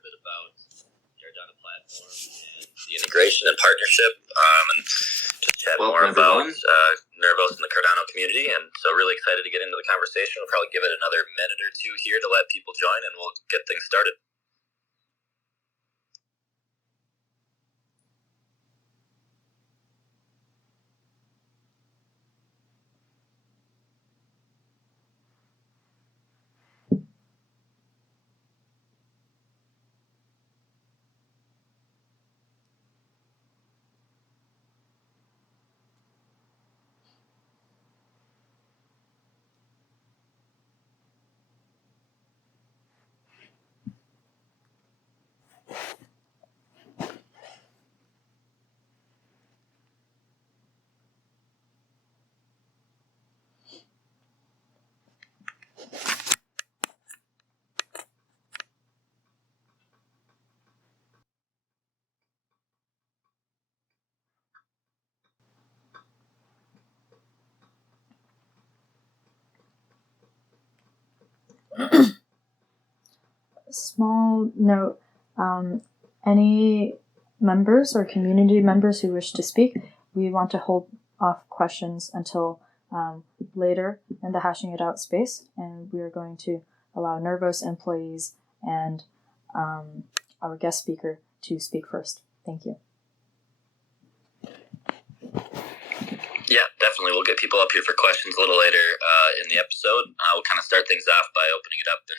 a bit about the Ardana platform and the integration and partnership, and just chat more about Nervos and the Cardano community. And so really excited to get into the conversation. We'll probably give it another minute or two here to let people join, and we'll get things started. Small note, any members or community members who wish to speak, we want to hold off questions until later in the hashing it out space, and we are going to allow Nervos employees and our guest speaker to speak first. Thank you. Yeah, definitely. We'll get people up here for questions a little later in the episode. We'll kind of start things off by opening it up and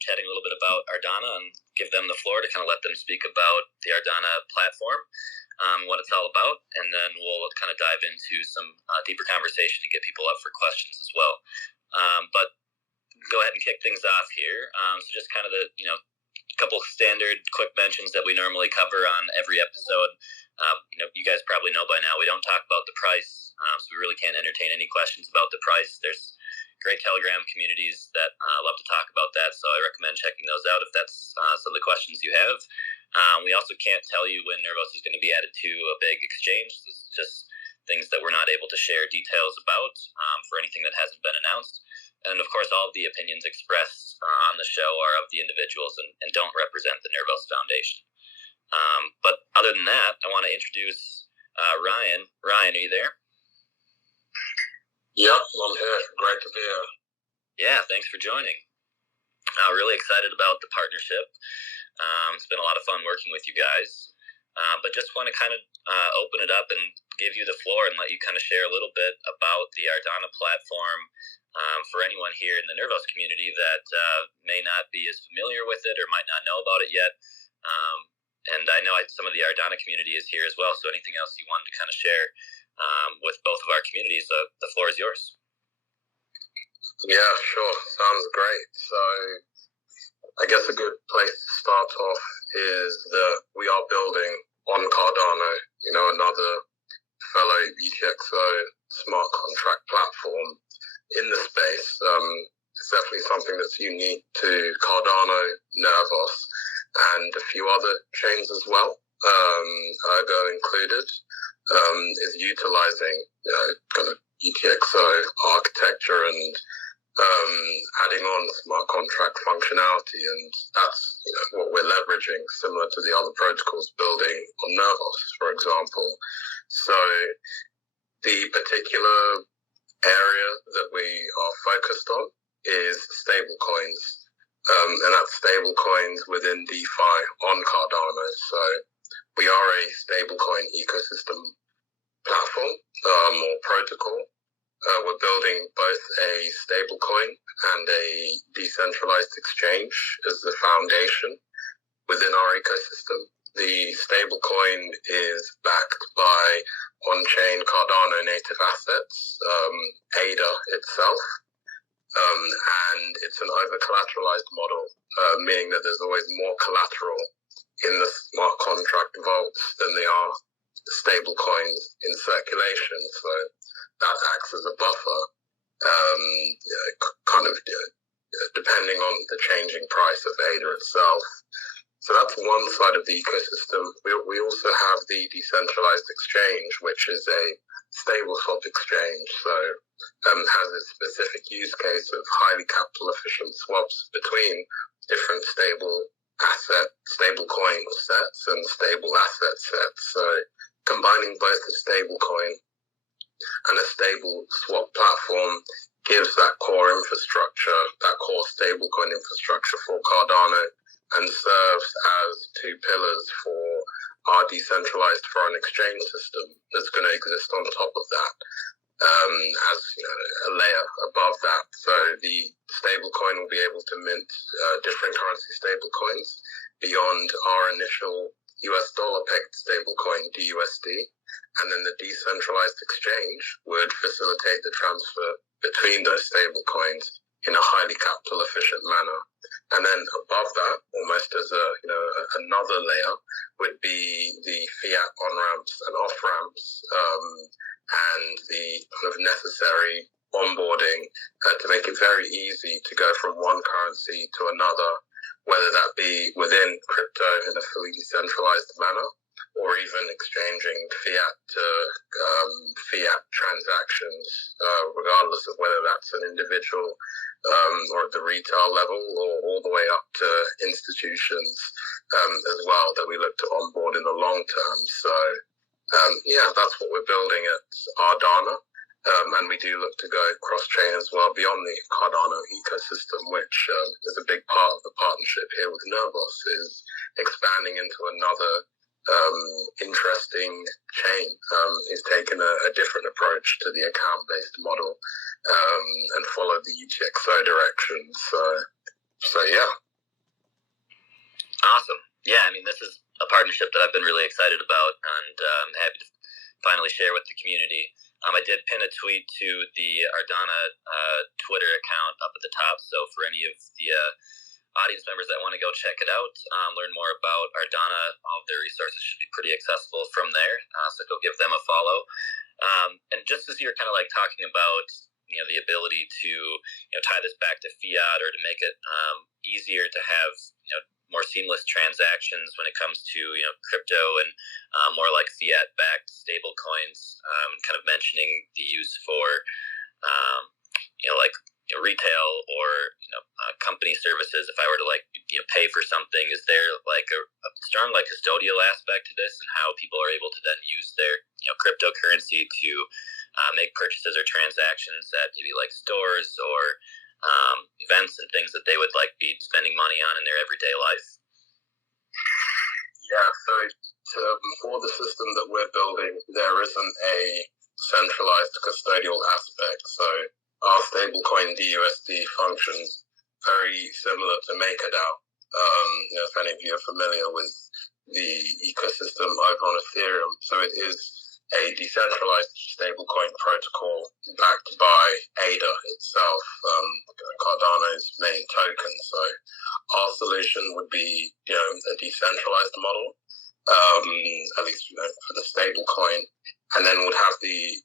chatting a little bit about Ardana and give them the floor to kind of let them speak about the Ardana platform, what it's all about, and then we'll kind of dive into some deeper conversation and get people up for questions as well. But go ahead and kick things off here. So just kind of the, couple standard quick mentions that we normally cover on every episode. You guys probably know by now we don't talk about the price, so we really can't entertain any questions about the price. There's great Telegram communities that love to talk about that, so I recommend checking those out if that's some of the questions you have. We also can't tell you when Nervos is going to be added to a big exchange. This is just things that we're not able to share details about for anything that hasn't been announced. And of course, all of the opinions expressed on the show are of the individuals and don't represent the Nervos Foundation. But other than that, I want to introduce Ryan. Ryan, are you there? Yep, I'm here. Great to be here. Yeah, thanks for joining. Really excited about the partnership. It's been a lot of fun working with you guys. But just want to kind of open it up and give you the floor and let you kind of share a little bit about the Ardana platform for anyone here in the Nervos community that may not be as familiar with it or might not know about it yet. And I know some of the Ardana community is here as well, so anything else you wanted to kind of share with both of our communities, the floor is yours. Yeah, sure. Sounds great. So I guess a good place to start off is that we are building on Cardano, another fellow UTXO smart contract platform in the space. It's definitely something that's unique to Cardano, Nervos, and a few other chains as well, Ergo included, is utilizing kind of UTXO architecture and adding on smart contract functionality, and that's what we're leveraging, similar to the other protocols building on Nervos, for example. So the particular area that we are focused on is stablecoins, and that's stablecoins within DeFi on Cardano. So we are a stablecoin ecosystem platform or protocol. We're building both a stablecoin and a decentralized exchange as the foundation within our ecosystem. The stablecoin is backed by on-chain Cardano native assets, ADA itself, and it's an over-collateralized model, meaning that there's always more collateral in the smart contract vaults than there are stable coins in circulation. So that acts as a buffer, depending on the changing price of ADA itself. So that's one side of the ecosystem. We also have the decentralized exchange, which is a stable swap exchange. So has a specific use case of highly capital efficient swaps between different stable asset stablecoin sets and stable asset sets. So combining both a stablecoin and a stable swap platform gives that core infrastructure, that core stablecoin infrastructure for Cardano, and serves as two pillars for our decentralized foreign exchange system that's going to exist on top of that, as a layer above that. So the stablecoin will be able to mint different currency stablecoins beyond our initial US dollar pegged stablecoin DUSD, and then the decentralized exchange would facilitate the transfer between those stablecoins in a highly capital efficient manner. And then above that, almost as another layer, would be the fiat on ramps and off ramps, and the kind of necessary onboarding to make it very easy to go from one currency to another, whether that be within crypto in a fully decentralized manner, or even exchanging fiat to fiat transactions, regardless of whether that's an individual or at the retail level, or all the way up to institutions as well that we look to onboard in the long term. So that's what we're building at Ardana. And we do look to go cross-chain as well beyond the Cardano ecosystem, which is a big part of the partnership here with Nervos, is expanding into another interesting chain. He's taken a different approach to the account-based model and followed the UTXO direction. So yeah. Awesome. Yeah, I mean, this is a partnership that I've been really excited about, and I'm happy to finally share with the community. I did pin a tweet to the Ardana Twitter account up at the top, so for any of the audience members that want to go check it out, learn more about Ardana, all of their resources should be pretty accessible from there, so go give them a follow. And just as you're kind of like talking about the ability to tie this back to fiat, or to make it easier to have more seamless transactions when it comes to crypto and more like fiat backed stable coins, kind of mentioning the use for like retail or company services. If I were to pay for something, is there like a strong custodial aspect to this, and how people are able to then use their cryptocurrency to make purchases or transactions at maybe like stores or events and things that they would be spending money on in their everyday life? Yeah, so for the system that we're building, there isn't a centralized custodial aspect. So our stablecoin DUSD functions very similar to MakerDAO. If any of you are familiar with the ecosystem over on Ethereum, so it is a decentralized stablecoin protocol backed by ADA itself, Cardano's main token. So our solution would be, a decentralized model, at least for the stablecoin, and then would have the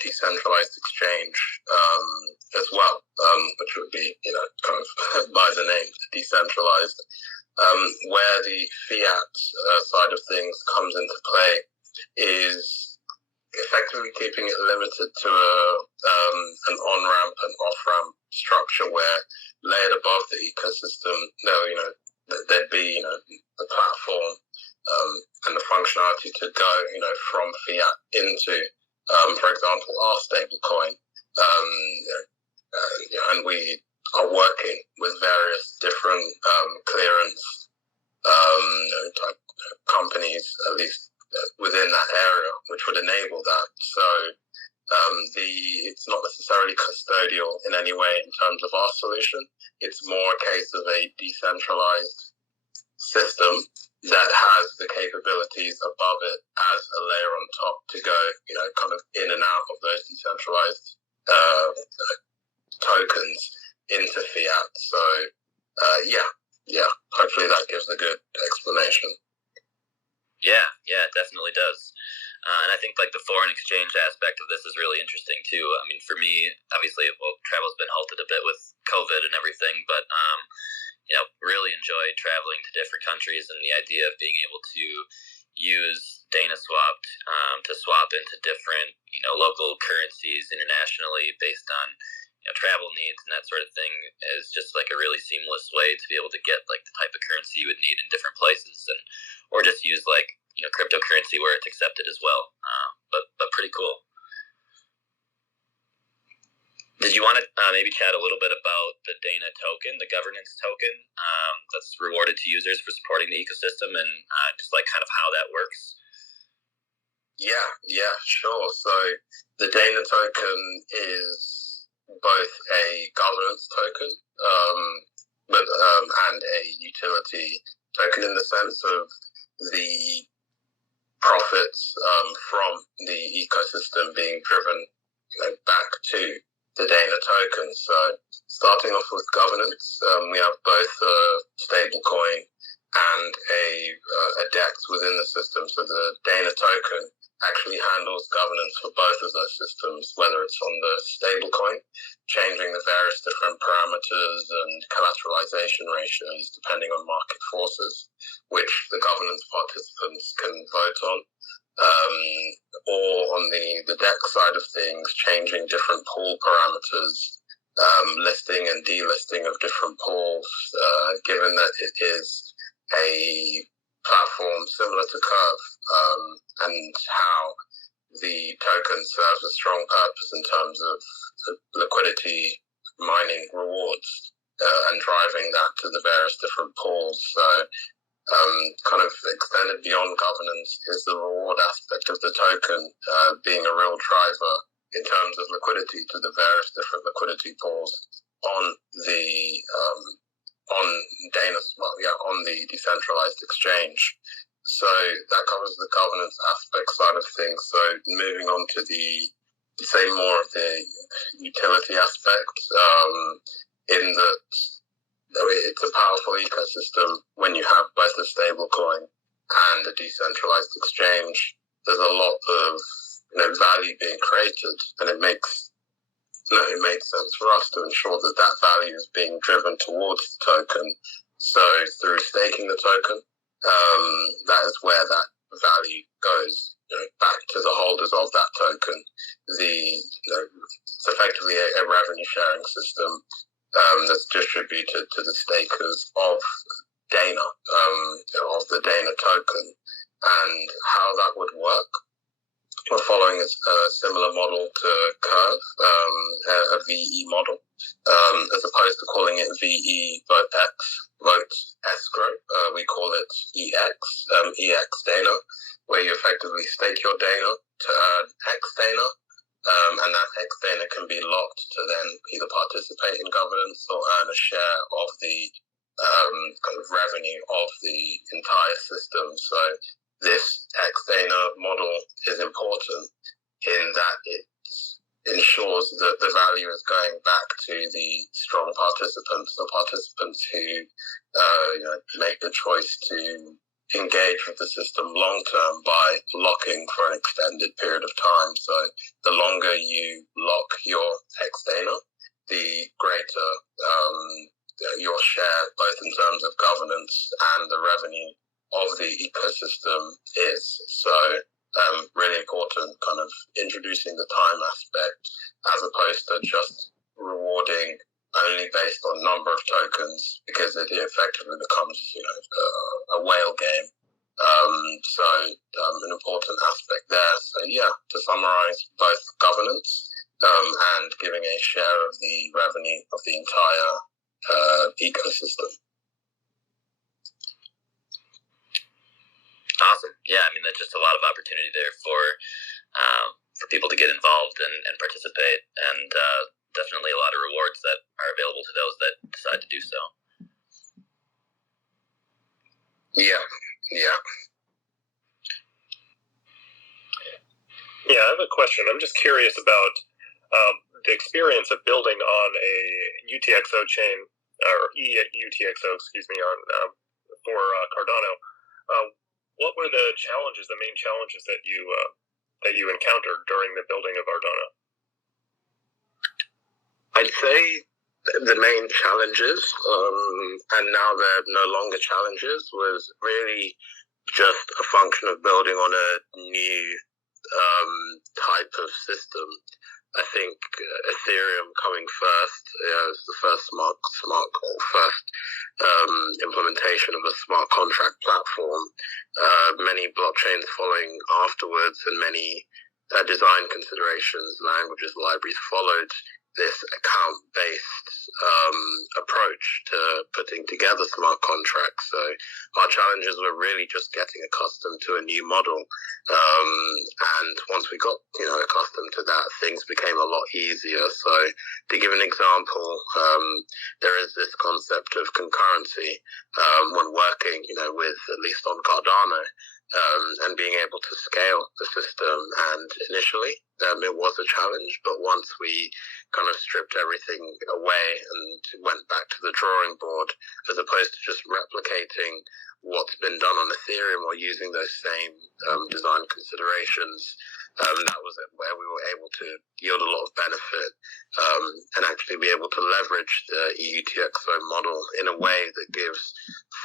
decentralized exchange as well, which would be, kind of by the name, decentralized. Where the fiat side of things comes into play is effectively keeping it limited to an on-ramp and off-ramp structure, where layered above the ecosystem, there'd be the platform and the functionality to go from fiat into, for example, our stablecoin, and we are working with various different clearance type companies, at least within that area, which would enable that. So it's not necessarily custodial in any way in terms of our solution. It's more a case of a decentralized system that has the capabilities above it as a layer on top to go, kind of in and out of those decentralized tokens into fiat. So hopefully that gives a good explanation. Yeah, it definitely does. And I think the foreign exchange aspect of this is really interesting too. I mean, for me, obviously, travel's been halted a bit with COVID and everything, but really enjoy traveling to different countries, and the idea of being able to use Dana Swapped to swap into different local currencies internationally based on travel needs and that sort of thing is just like a really seamless way to be able to get like the type of currency you would need in different places, and or just use like cryptocurrency where it's accepted as well. But pretty cool. Did you want to maybe chat a little bit about the Dana token, the governance token that's rewarded to users for supporting the ecosystem, and just like kind of how that works? Yeah, sure. So the Dana token is both a governance token, and a utility token in the sense of the profits from the ecosystem being driven back to the Dana token. So starting off with governance, we have both a stablecoin and a DEX within the system. So the Dana token actually handles governance for both of those systems, whether it's on the stablecoin, changing the various different parameters and collateralization ratios depending on market forces, which the governance participants can vote on. Or on the DEX side of things, changing different pool parameters, listing and delisting of different pools, given that it is a platform similar to Curve, and how the token serves a strong purpose in terms of liquidity mining rewards, and driving that to the various different pools. So kind of extended beyond governance is the reward aspect of the token, being a real driver in terms of liquidity to the various different liquidity pools on the on the decentralized exchange. So that covers the governance aspect side of things. So moving on to more of the utility aspect, in that it's a powerful ecosystem when you have both a stablecoin and a decentralized exchange. There's a lot of value being created, and it made sense for us to ensure that that value is being driven towards the token. So through staking the token, that is where that value goes back to the holders of that token. It's effectively a revenue sharing system that's distributed to the stakers of Dana, of the Dana token. And how that would work, we're following a similar model to Curve, a VE model, as opposed to calling it VE vote escrow. We call it EX Dana, where you effectively stake your Dana to earn X Dana. And that X Dana can be locked to then either participate in governance or earn a share of the kind of revenue of the entire system. So this X Dana model is important in that it ensures that the value is going back to the strong participants, the participants who make the choice to engage with the system long term by locking for an extended period of time. So the longer you lock your X Dana, the greater your share, both in terms of governance and the revenue of the ecosystem is. So really important, kind of introducing the time aspect as opposed to just rewarding only based on number of tokens, because it effectively becomes a whale game. So an important aspect there. So to summarize, both governance and giving a share of the revenue of the entire ecosystem. Awesome. Yeah, I mean, there's just a lot of opportunity there for people to get involved and participate, and definitely a lot of rewards that are available to those that decide to do so. Yeah. Yeah, I have a question. I'm just curious about the experience of building on a UTXO chain, or UTXO, on for Cardano. What were the challenges, the main challenges that you encountered during the building of Ardana? I'd say the main challenges, and now they're no longer challenges, was really just a function of building on a new type of system. I think Ethereum coming first as the first implementation of a smart contract platform. Many blockchains following afterwards, and many design considerations, languages, libraries followed this account-based approach to putting together smart contracts. So our challenges were really just getting accustomed to a new model. And once we got, accustomed to that, things became a lot easier. So to give an example, there is this concept of concurrency when working, with, at least on Cardano, and being able to scale the system. And initially, it was a challenge, but once we kind of stripped everything away and went back to the drawing board, as opposed to just replicating what's been done on Ethereum or using those same design considerations, that was where we were able to yield a lot of benefit and actually be able to leverage the EUTXO model in a way that gives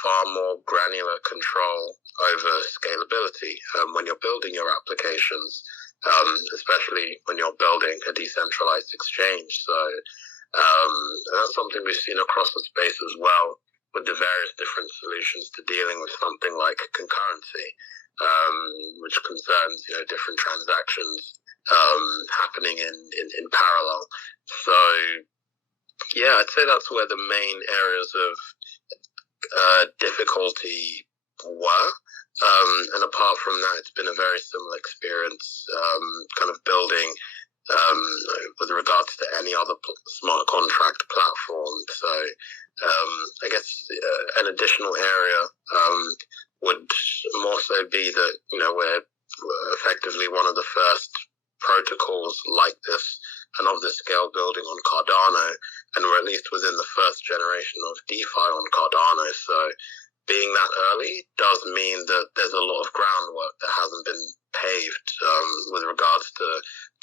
far more granular control over scalability when you're building your applications, especially when you're building a decentralized exchange. So that's something we've seen across the space as well, with the various different solutions to dealing with something like concurrency, which concerns different transactions happening in parallel. So yeah, I'd say that's where the main areas of difficulty were. And apart from that, it's been a very similar experience, kind of building with regards to any other smart contract platform. So I guess an additional area would more so be that, we're effectively one of the first protocols like this and of this scale building on Cardano, and we're at least within the first generation of DeFi on Cardano. So being that early does mean that there's a lot of groundwork that hasn't been paved with regards to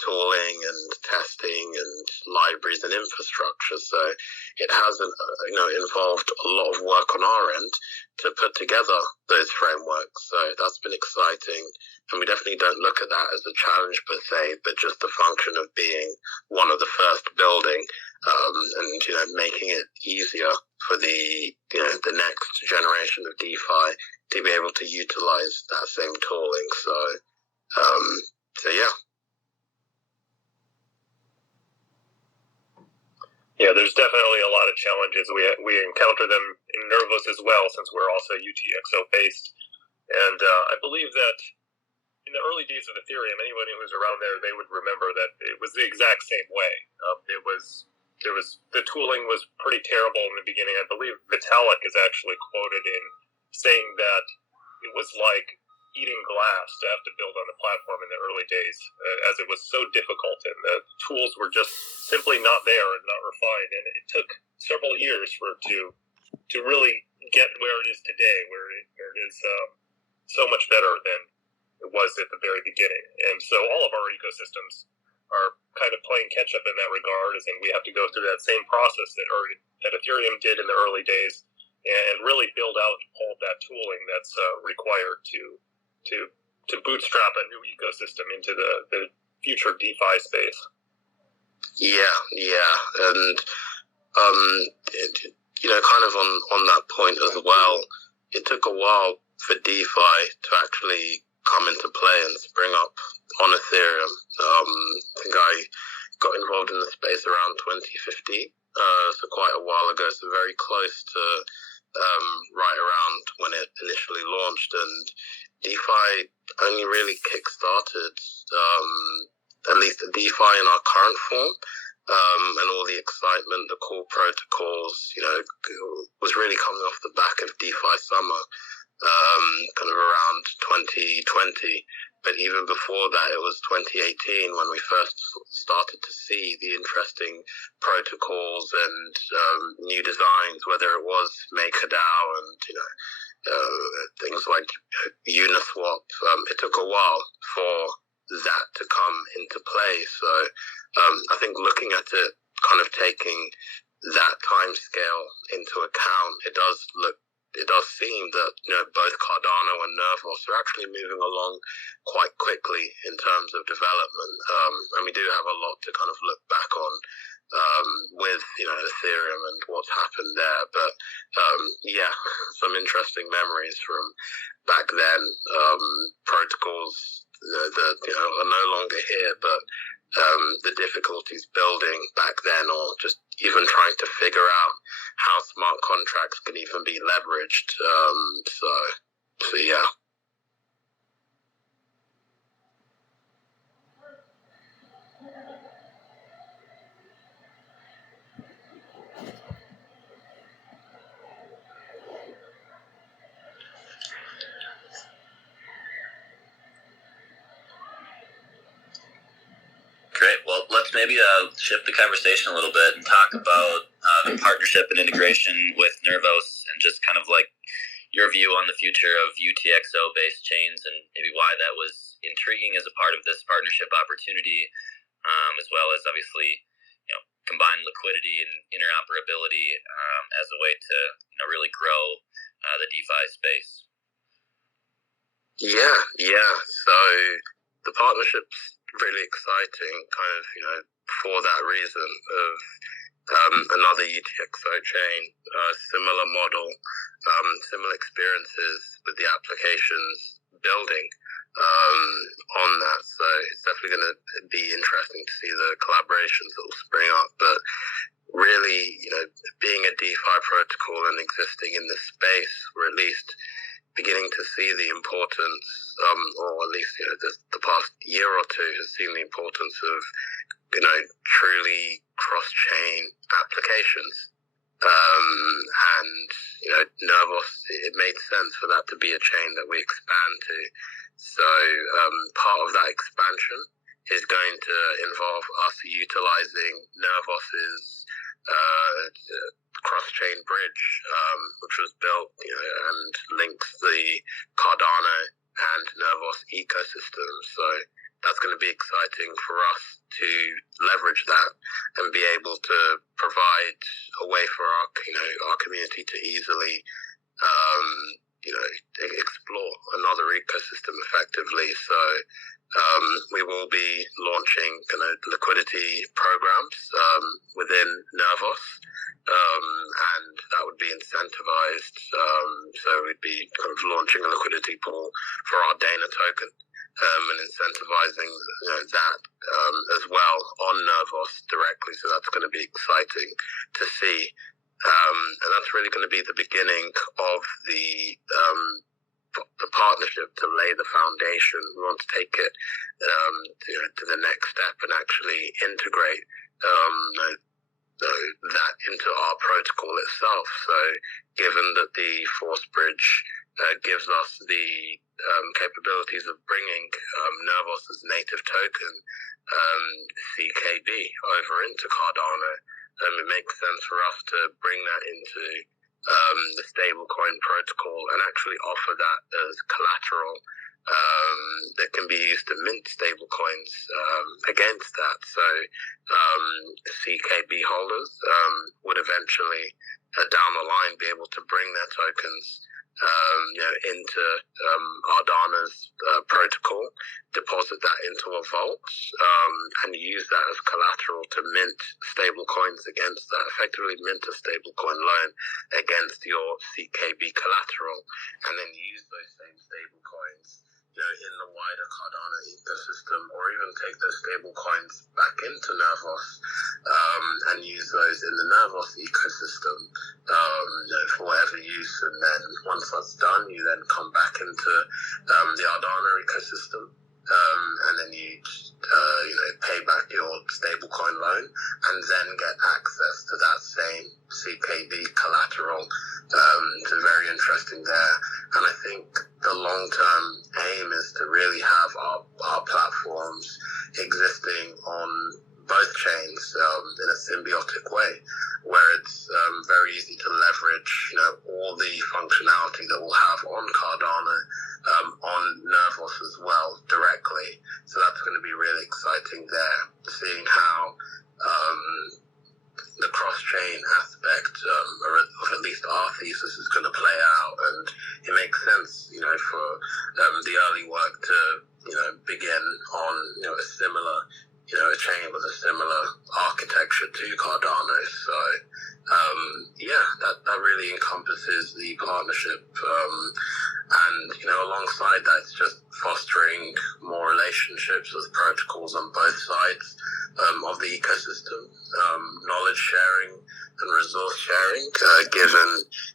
tooling and testing and libraries and infrastructure. So it hasn't, involved a lot of work on our end to put together those frameworks. So that's been exciting. And we definitely don't look at that as a challenge per se, but just the function of being one of the first building and, making it easier for the next generation of DeFi to be able to utilize that same tooling. So yeah. Yeah, there's definitely a lot of challenges. We encounter them in Nervos as well, since we're also UTXO based. And I believe that in the early days of Ethereum, anyone who was around there, they would remember that it was the exact same way. The tooling was pretty terrible in the beginning. I believe Vitalik is actually quoted in saying that it was like eating glass to have to build on the platform in the early days, as it was so difficult and the tools were just simply not there and not refined. And it took several years for it to really get where it is today, where it is so much better than it was at the very beginning. And so all of our ecosystems are kind of playing catch up in that regard, and we have to go through that same process that Ethereum did in the early days, and really build out all of that tooling that's required to bootstrap a new ecosystem into the future DeFi space. Yeah, and kind of on that point as well, it took a while for DeFi to actually come into play and spring up on Ethereum. I think I got involved in the space around 2015, so quite a while ago, so very close to right around when it initially launched. And DeFi only really kick-started, at least the DeFi in our current form, and all the excitement, the core protocols, was really coming off the back of DeFi summer, kind of around 2020. But even before that, it was 2018 when we first started to see the interesting protocols and new designs, whether it was MakerDAO and things like Uniswap. It took a while for that to come into play. So I think looking at it, kind of taking that time scale into account, it does look it does seem that both Cardano and Nervos are actually moving along quite quickly in terms of development, and we do have a lot to kind of look back on with Ethereum and what's happened there. But yeah, some interesting memories from back then. Protocols that are no longer here, but the difficulties building back then, or just even trying to figure out how smart contracts can even be leveraged. So yeah. Great. Well, let's maybe shift the conversation a little bit and talk about the partnership and integration with Nervos, and just kind of like your view on the future of UTXO-based chains, and maybe why that was intriguing as a part of this partnership opportunity, as well as obviously combined liquidity and interoperability as a way to really grow the DeFi space. Yeah. So the partnership's really exciting, kind of, for that reason of another UTXO chain, similar model, similar experiences with the applications building on that. So it's definitely going to be interesting to see the collaborations that will spring up. But really, being a DeFi protocol and existing in this space, we're at least beginning to see the importance, or at least the past year or two has seen the importance of truly cross-chain applications. And Nervos, it made sense for that to be a chain that we expand to. So part of that expansion is going to involve us utilizing Nervos's cross-chain bridge, which was built and links the Cardano and Nervos ecosystem. So that's going to be exciting for us to leverage that and be able to provide a way for our community to easily explore another ecosystem effectively. So we will be launching kind of liquidity programs within Nervos, and that would be incentivized. So we'd be kind of launching a liquidity pool for Ardana token, and incentivizing that as well on Nervos directly. So that's going to be exciting to see. And that's really going to be the beginning of the partnership to lay the foundation. We want to take it to the next step and actually integrate that into our protocol itself. So given that the Force Bridge gives us the capabilities of bringing Nervos' native token, CKB, over into Cardano, it makes sense for us to bring that into the stablecoin protocol and actually offer that as collateral that can be used to mint stablecoins against that. So CKB holders would eventually, down the line, be able to bring their tokens into Ardana's protocol, deposit that into a vault, and use that as collateral to mint stable coins against that. Effectively mint a stable coin loan against your CKB collateral, and then use those same stable coins in the wider Cardano ecosystem, or even take those stable coins back into Nervos and use those in the Nervos ecosystem for whatever use. And then once that's done, you then come back into the Ardana ecosystem, and then you pay back your stablecoin loan, and then get access to that same CKB collateral. So very interesting there. And I think the long-term aim is to really have our platforms existing on both chains in a symbiotic way, where it's very easy to leverage all the functionality that we'll have on Cardano on Nervos as well directly. So that's going to be really exciting there, seeing how the cross-chain aspect, or at least our thesis is going to play out, and it makes sense, for the early work to, begin on, a similar, a chain with a similar architecture to Cardano. So, that really encompasses the partnership. And, alongside that, it's just fostering more relationships with protocols on both sides of the ecosystem, knowledge sharing and resource sharing, given,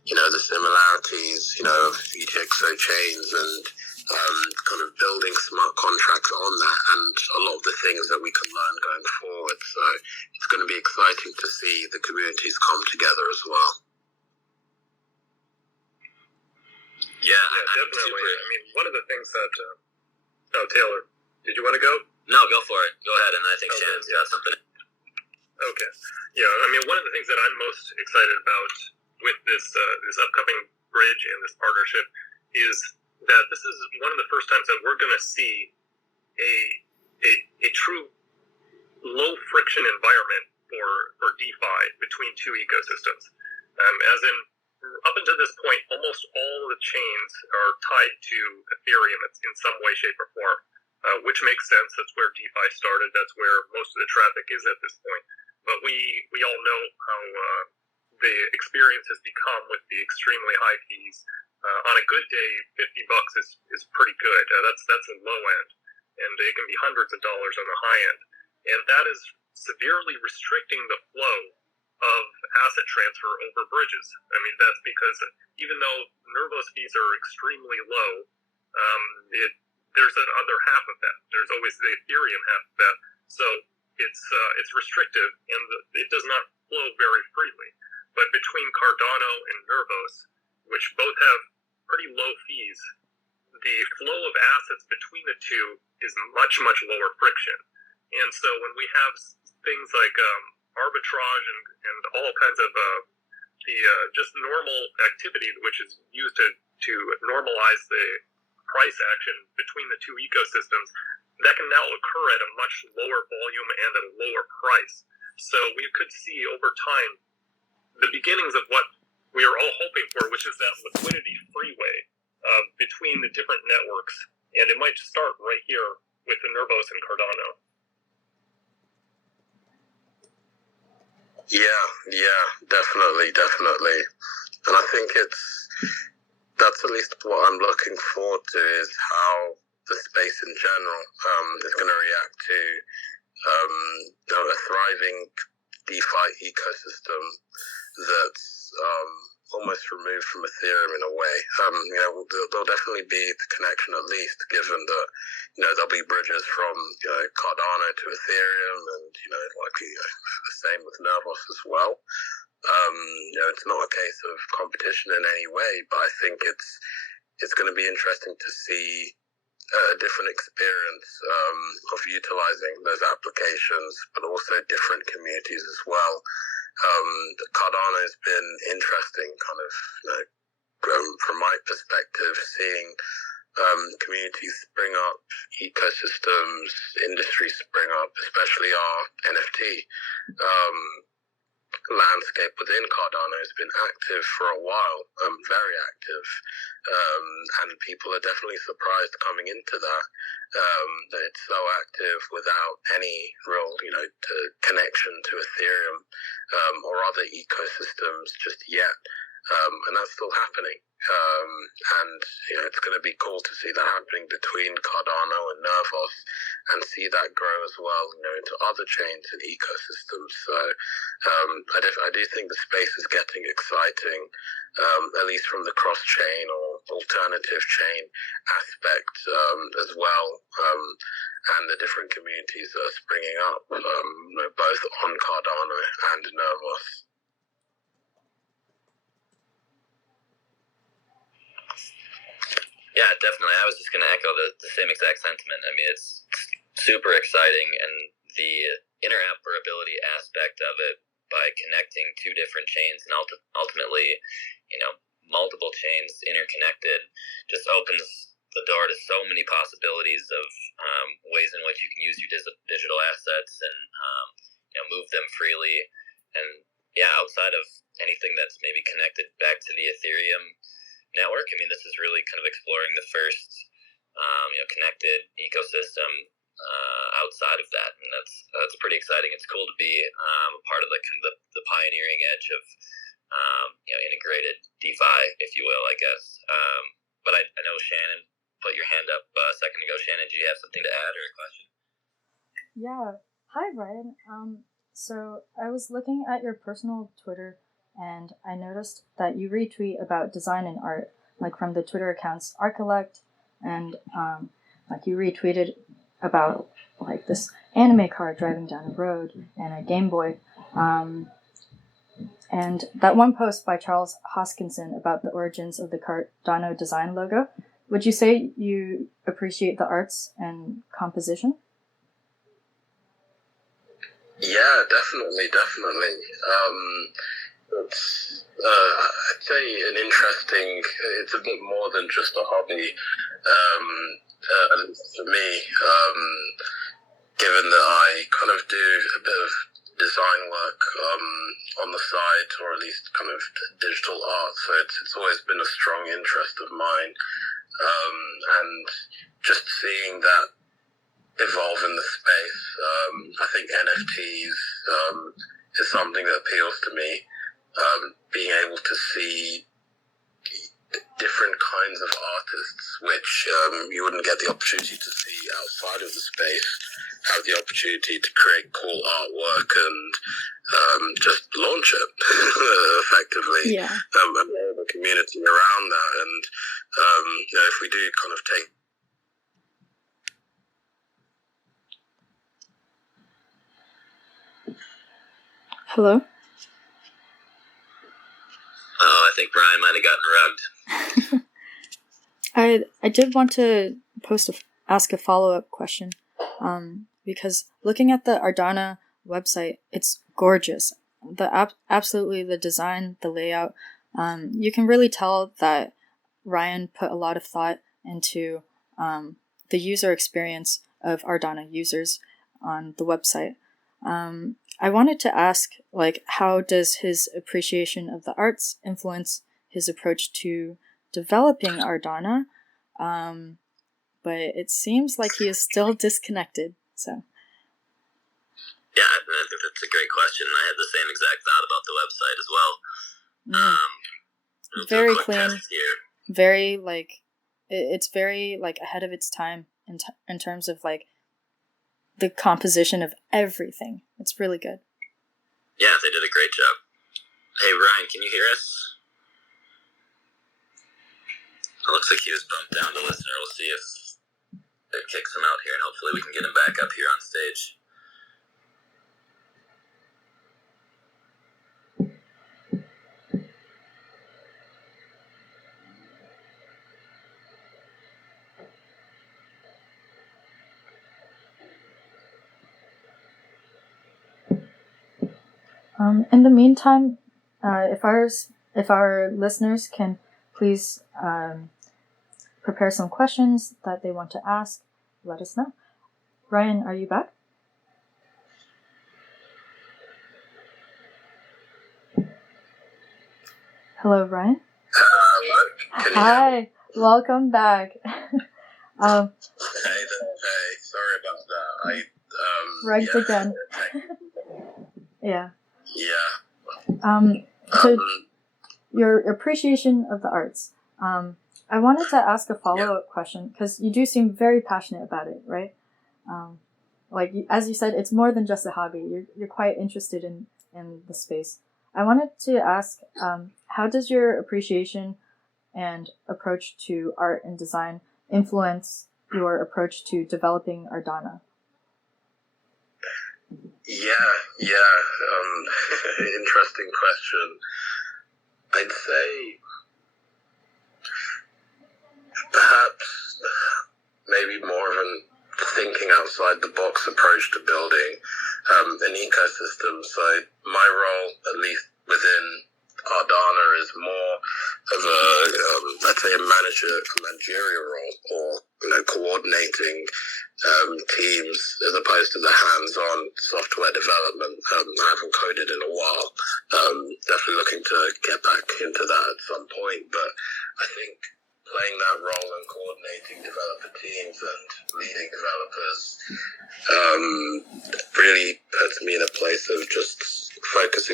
the similarities, of UTXO chains and kind of building smart contracts on that, and a lot of the things that we can learn going forward. So it's going to be exciting to see the communities come together as well. Yeah, definitely. I mean, one of the things that... Taylor, did you want to go? No, go for it. Go ahead, and I think Shannon's got something. Okay. Yeah, I mean, one of the things that I'm most excited about with this upcoming bridge and this partnership is that this is one of the first times that we're going to see a true low-friction environment for DeFi between two ecosystems. As in, up until this point, almost all the chains are tied to Ethereum in some way, shape, or form, which makes sense. That's where DeFi started. That's where most of the traffic is at this point. But we all know how the experience has become with the extremely high fees. On a good day, $50 is pretty good. That's the low end, and it can be hundreds of dollars on the high end, and that is severely restricting the flow of asset transfer over bridges. I mean, that's because even though Nervos fees are extremely low, there's another half of that. There's always the Ethereum half of that. So it's restrictive, and it does not flow very freely. But between Cardano and Nervos, which both have pretty low fees, the flow of assets between the two is much, much lower friction. And so when we have things like arbitrage and all kinds of the just normal activity, which is used to normalize the price action between the two ecosystems, that can now occur at a much lower volume and at a lower price. So we could see over time the beginnings of what we are all hoping for, which is that liquidity freeway between the different networks. And it might start right here with the Nervos and Cardano. Yeah, definitely. And I think that's at least what I'm looking forward to, is how the space in general is going to react to a thriving DeFi ecosystem that's almost removed from Ethereum in a way. There'll definitely be the connection, at least, given that there'll be bridges from Cardano to Ethereum, and likely the same with Nervos as well. It's not a case of competition in any way, but I think it's going to be interesting to see a different experience of utilizing those applications, but also different communities as well. Cardano has been interesting, kind of, from my perspective, seeing communities spring up, ecosystems, industries spring up, especially our NFT landscape within Cardano has been active for a while, very active, and people are definitely surprised coming into that it's so active without any real, connection to Ethereum or other ecosystems just yet. And that's still happening. And it's going to be cool to see that happening between Cardano and Nervos, and see that grow as well, into other chains and ecosystems. So I do think the space is getting exciting, at least from the cross-chain or alternative chain aspect as well, and the different communities that are springing up, both on Cardano and Nervos. Yeah, definitely. I was just going to echo the same exact sentiment. I mean, it's super exciting, and the interoperability aspect of it, by connecting two different chains and ultimately, multiple chains interconnected, just opens the door to so many possibilities of ways in which you can use your digital assets and move them freely. And outside of anything that's maybe connected back to the Ethereum network, I mean, this is really kind of exploring the first, connected ecosystem outside of that, and that's pretty exciting. It's cool to be a part of the pioneering edge of integrated DeFi, if you will, I guess. But I know Shannon put your hand up a second ago. Shannon, do you have something to add or a question? Yeah. Hi, Ryan. So I was looking at your personal Twitter, and I noticed that you retweet about design and art, like from the Twitter accounts Arcolect, and like you retweeted about like this anime car driving down a road and a Game Boy. And that one post by Charles Hoskinson about the origins of the Cardano design logo, would you say you appreciate the arts and composition? Yeah, definitely. I'd say it's a bit more than just a hobby. For me, given that I kind of do a bit of design work on the side, or at least kind of digital art, so it's always been a strong interest of mine, and just seeing that evolve in the space, I think NFTs is something that appeals to me. Being able to see different kinds of artists, which you wouldn't get the opportunity to see outside of the space, have the opportunity to create cool artwork and just launch it effectively. Yeah. And build a community around that. And if we do kind of take Hello? Oh, I think Brian might have gotten rugged. I did want to ask a follow-up question, because looking at the Ardana website, it's gorgeous. Absolutely the design, the layout. You can really tell that Ryan put a lot of thought into the user experience of Ardana users on the website. I wanted to ask, how does his appreciation of the arts influence his approach to developing Ardana? But it seems like he is still disconnected. So. Yeah, I think that's a great question. I had the same exact thought about the website as well. Very clean. Very it's very ahead of its time in terms of the composition of everything. It's really good. Yeah, they did a great job. Hey, Ryan, can you hear us? It looks like he was bumped down to listener. We'll see if it kicks him out here, and hopefully we can get him back up here on stage. In the meantime, if our listeners can please prepare some questions that they want to ask, let us know. Ryan, are you back? Hello, Ryan. Hi, welcome back. Hey, sorry about that. Rugged again. Yeah. Yeah. So your appreciation of the arts. I wanted to ask a follow-up question because you do seem very passionate about it, right? As you said, it's more than just a hobby. You're quite interested in the space. I wanted to ask, how does your appreciation and approach to art and design influence your approach to developing Ardana? Yeah. Interesting question. I'd say perhaps maybe more of an thinking outside the box approach to building an ecosystem. So my role, at least within Ardana, is more of let's say a managerial role, or coordinating teams as opposed to the hands-on software development. I haven't coded in a while,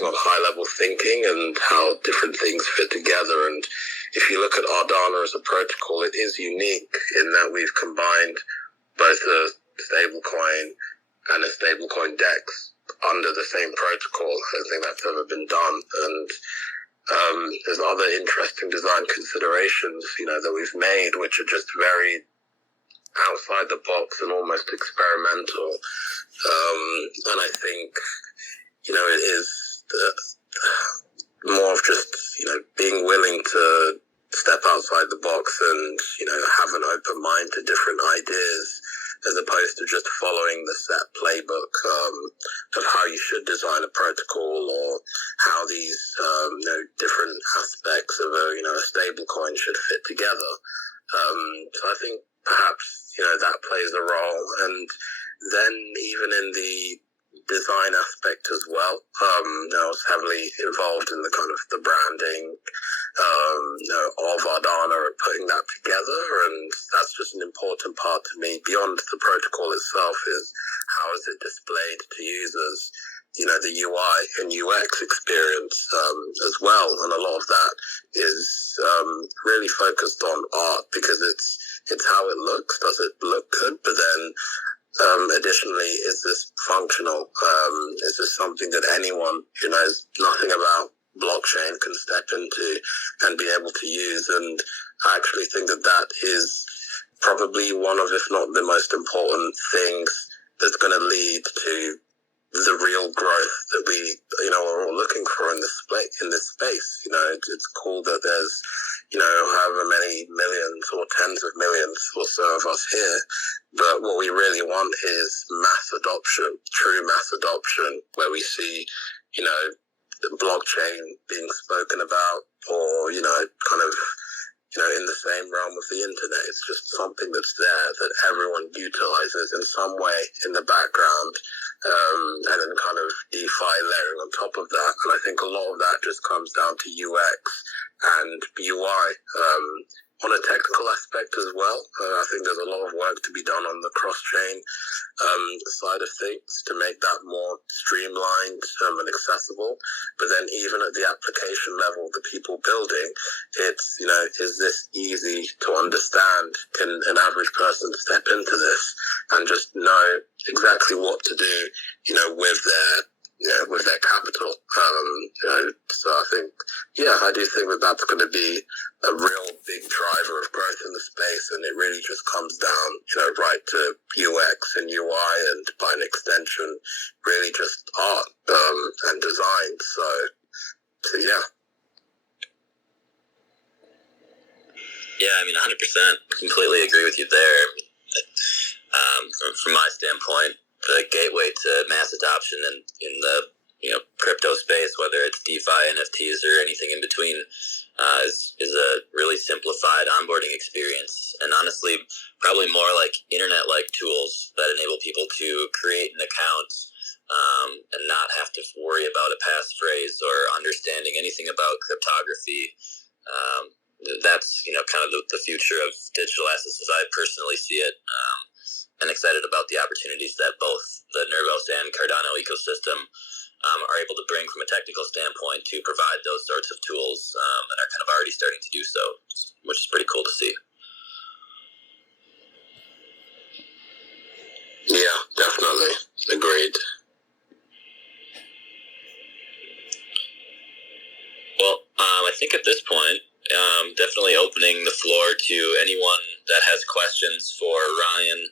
focusing on high-level thinking and how different things fit together. And if you look at Ardana as a protocol, it is unique in that we've combined both a stablecoin and a stablecoin DEX under the same protocol. I don't think that's ever been done. And there's other interesting design considerations, that we've made, which are just very outside the box and almost experimental. And I think, it is more of just, being willing to step outside the box and, have an open mind to different ideas, as opposed to just following the set playbook of how you should design a protocol or how these different aspects of a stable coin should fit together. So I think perhaps that plays a role, and then even in the design aspect as well, I was heavily involved in the kind of the branding of Ardana and putting that together, and that's just an important part to me. Beyond the protocol itself is how is it displayed to users, the UI and UX experience as well, and a lot of that is really focused on art, because it's how it looks. Does it look good? But then additionally, is this functional? Is this something that anyone who knows nothing about blockchain can step into and be able to use? And I actually think that is probably one of, if not the most important things that's going to lead to the real growth that we, are all looking for in this space. It's cool that there's, however many millions or tens of millions or so of us here. But what we really want is mass adoption, true mass adoption, where we see, the blockchain being spoken about, or, kind of, in the same realm of the internet. It's just something that's there that everyone utilizes in some way in the background, and then kind of DeFi layering on top of that. And I think a lot of that just comes down to UX and UI. On a technical aspect as well, I think there's a lot of work to be done on the cross-chain side of things to make that more streamlined and accessible. But then even at the application level, the people building, it's, is this easy to understand? Can an average person step into this and just know exactly what to do, with their capital? So I think, I do think that that's going to be a real big driver of growth in the space, and it really just comes down, right to UX and UI, and by an extension, really just art and design. So yeah. Yeah, 100% completely agree with you there. From my standpoint, the gateway to mass adoption in the crypto space, whether it's DeFi, NFTs, or anything in between, is a really simplified onboarding experience, and honestly, probably more like internet-like tools that enable people to create an account and not have to worry about a passphrase or understanding anything about cryptography. That's kind of the future of digital assets as I personally see it. And excited about the opportunities that both the Nervos and Cardano ecosystem are able to bring from a technical standpoint to provide those sorts of tools, and are kind of already starting to do so, which is pretty cool to see. Yeah, definitely. Agreed. Well, I think at this point, definitely opening the floor to anyone that has questions for Ryan,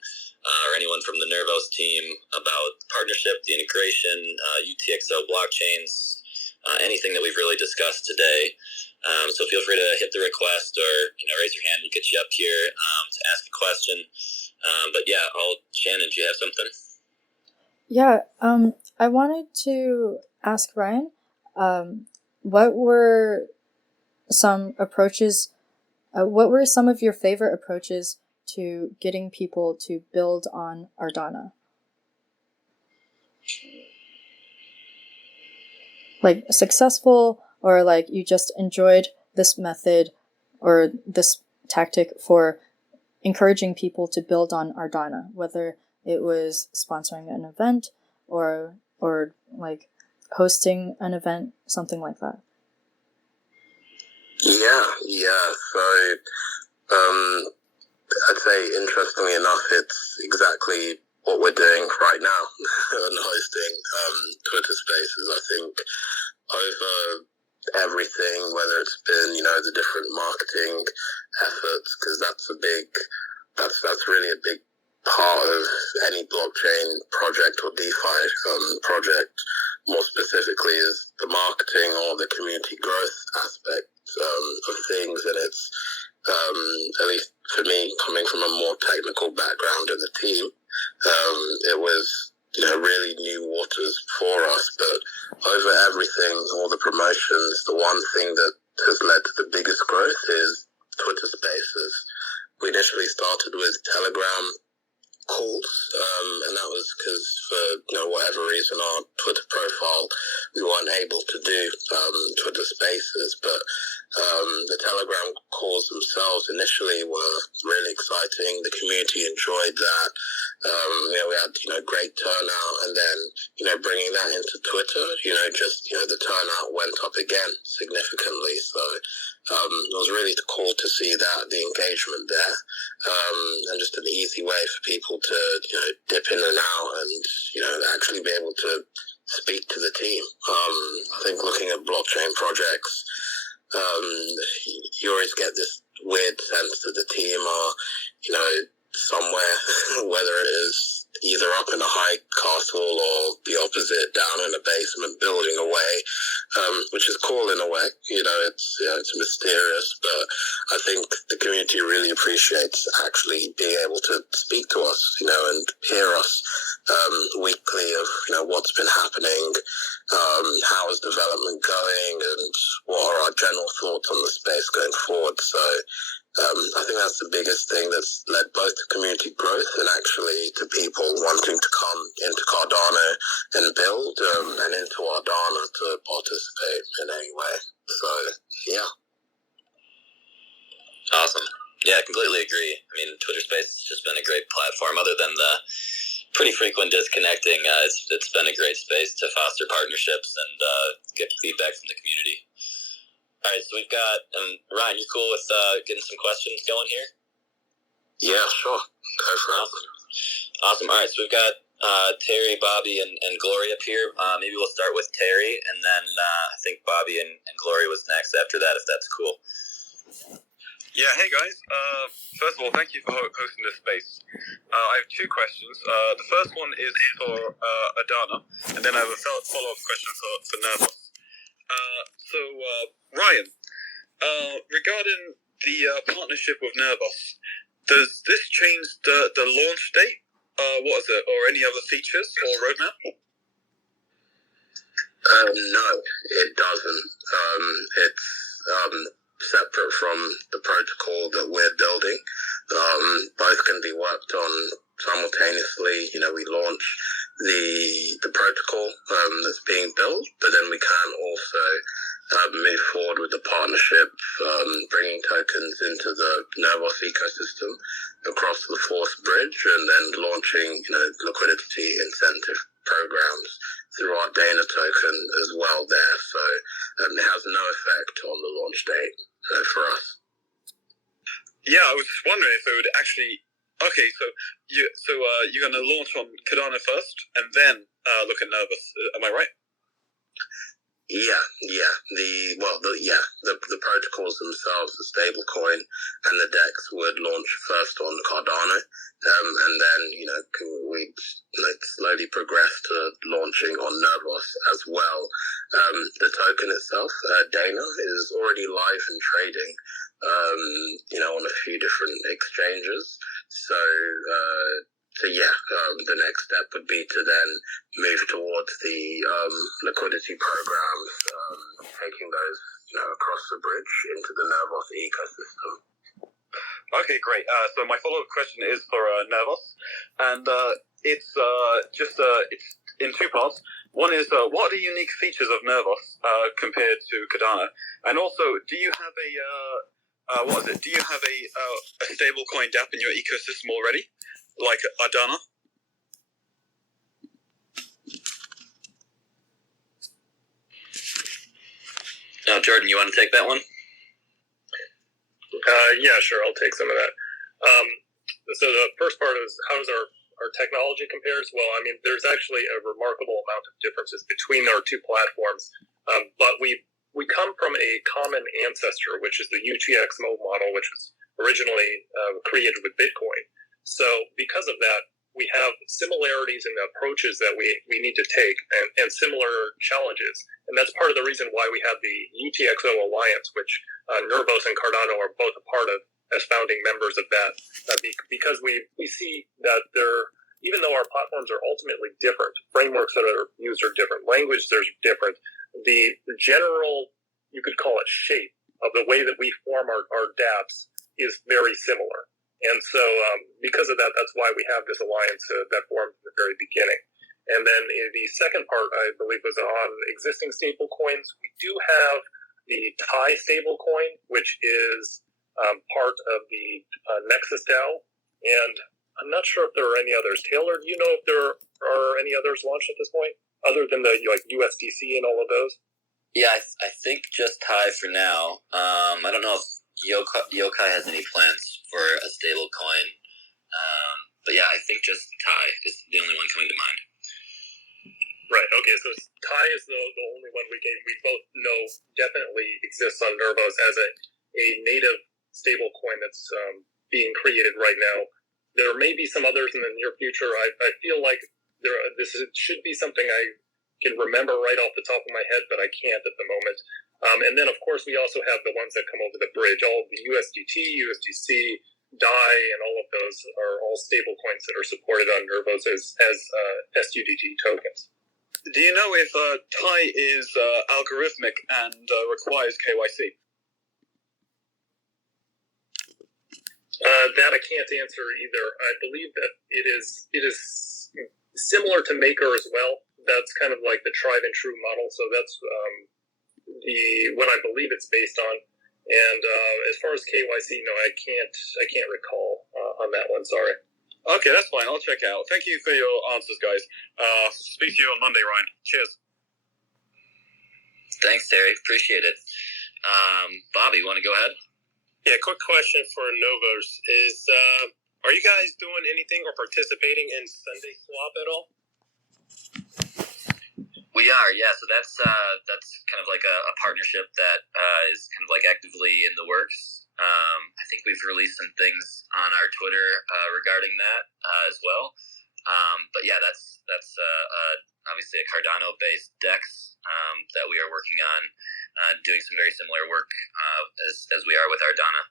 or anyone from the Nervos team about partnership, the integration, UTXO blockchains, anything that we've really discussed today. So feel free to hit the request, or raise your hand. We'll get you up here to ask a question. But yeah, Shannon, do you have something? Yeah, I wanted to ask Ryan, what were some approaches? What were some of your favorite approaches to getting people to build on Ardana? Like successful, or like you just enjoyed this method or this tactic for encouraging people to build on Ardana, whether it was sponsoring an event or like hosting an event, something like that? Yeah. So, I'd say, interestingly enough, it's exactly what we're doing right now on hosting Twitter Spaces. I think over everything, whether it's been, the different marketing efforts, because that's really a big part of any blockchain project or DeFi project, more specifically, is the marketing or the community growth aspect of things. And it's, at least for me, coming from a more technical background in the team, it was, really new waters for us. But over everything, all the promotions, the one thing that has led to the biggest growth is Twitter Spaces. We initially started with Telegram calls, and that was because for whatever reason our Twitter profile we weren't able to do Twitter Spaces, but the Telegram calls themselves initially were really exciting. The community enjoyed that. We had great turnout, and then bringing that into Twitter, the turnout went up again significantly. So it was really cool to see that, the engagement there, and just an easy way for people to dip in and out and actually be able to speak to the team. I think looking at blockchain projects, you always get this weird sense that the team are somewhere, whether it is either up in a high castle or the opposite, down in a basement building away, which is cool in a way. It's mysterious, but I think the community really appreciates actually being able to speak to us, and hear us weekly of what's been happening, how is development going, and what are our general thoughts on the space going forward. So I think that's the biggest thing that's led both to community growth and actually to people wanting to come into Cardano and build, and into Ardana to participate in any way. So, yeah. Awesome. Yeah, I completely agree. I mean, Twitter Space has just been a great platform. Other than the pretty frequent disconnecting, it's been a great space to foster partnerships and get feedback from the community. All right, so we've got Ryan. You cool with getting some questions going here? Yeah, sure. Go for it. Awesome. All right, so we've got Terry, Bobby, and Glory up here. Maybe we'll start with Terry, and then I think Bobby and Glory was next after that, if that's cool. Yeah, hey guys. First of all, thank you for hosting this space. I have two questions. The first one is for Ardana, and then I have a follow-up question for Nervos. Ryan, regarding the partnership with Nervos, does this change the launch date? What is it, or any other features or roadmap? No, it doesn't. It's separate from the protocol that we're building. Both can be worked on simultaneously. We launch the protocol that's being built, but then we can also move forward with the partnership, bringing tokens into the Nervos ecosystem across the Force Bridge, and then launching liquidity incentive programs through our Ardana token as well there. So it has no effect on the launch date for us. Yeah, I was just wondering if it would actually. Okay, so you're going to launch on Cardano first, and then look at Nervos. Am I right? Yeah. The protocols themselves, the stablecoin and the DEX, would launch first on Cardano, and then we slowly progress to launching on Nervos as well. The token itself, Dana, is already live and trading, on a few different exchanges. So the next step would be to then move towards the liquidity programs, taking those across the bridge into the Nervos ecosystem. Okay, great. So my follow-up question is for Nervos, and it's in two parts. One is what are the unique features of Nervos compared to Cardano, and also do you have Do you have a stablecoin DApp in your ecosystem already, like Ardana? Jordan, you want to take that one? Yeah, sure. I'll take some of that. So the first part is, how does our technology compares? Well, I mean, there's actually a remarkable amount of differences between our two platforms, but we come from a common ancestor, which is the UTXO model, which was originally created with Bitcoin. So because of that, we have similarities in the approaches that we need to take and similar challenges. And that's part of the reason why we have the UTXO Alliance, which Nervos and Cardano are both a part of as founding members of that, because we see that even though our platforms are ultimately different, frameworks that are used are different, language are different, the general, you could call it shape of the way that we form our dApps is very similar. And so because of that, that's why we have this alliance that formed at the very beginning. And then the second part, I believe, was on existing stable coins. We do have the TAI stablecoin, which is part of the Nexus DAO, and I'm not sure if there are any others. Taylor, do you know if there are any others launched at this point, other than the USDC and all of those? Yeah, I think just TAI for now. I don't know if Yokai has any plans for a stable coin, but yeah, I think just TAI is the only one coming to mind. Right. Okay. So TAI is the only one we both know definitely exists on Nervos as a native stable coin that's being created right now. There may be some others in the near future. I feel like this should be something I can remember right off the top of my head, but I can't at the moment. And then, of course, we also have the ones that come over the bridge. All of the USDT, USDC, DAI, and all of those are all stable coins that are supported on Nervos as SUDT tokens. Do you know if TAI is algorithmic and requires KYC? That I can't answer either. I believe that it is similar to Maker as well. That's kind of like the tried and true model. So that's what I believe it's based on. And as far as KYC, no, I can't recall on that one. Sorry. Okay, that's fine. I'll check it out. Thank you for your answers, guys. Speak to you on Monday, Ryan. Cheers. Thanks, Terry. Appreciate it. Bobby, you want to go ahead? Yeah, quick question for Nervos is, are you guys doing anything or participating in Sunday Swap at all? We are, yeah. So that's kind of like a partnership that is kind of like actively in the works. I think we've released some things on our Twitter regarding that as well. But yeah, that's obviously a Cardano-based DEX that we are working on, doing some very similar work as we are with Ardana.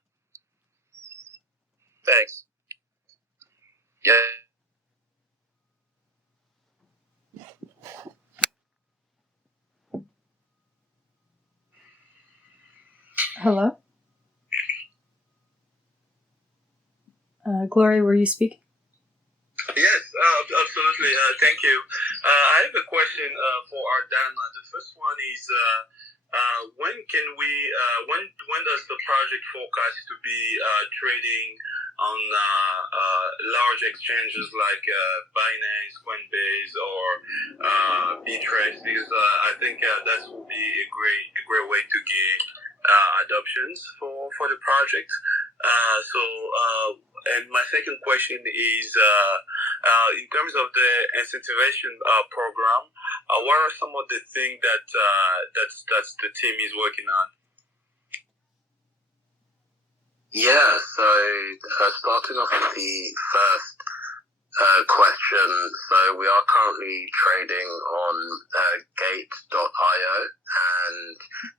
Thanks. Yeah. Hello? Glory, were you speaking? Yes, absolutely. Thank you. I have a question for Ardana. The first one is, when does the project forecast to be trading on large exchanges like Binance, Coinbase, or Bittrex? Because I think that will be a great way to get adoptions for the project. And my second question is, in terms of the incentivization program, what are some of the things that the team is working on? Yeah, so starting off with the first question, so we are currently trading on Gate.io and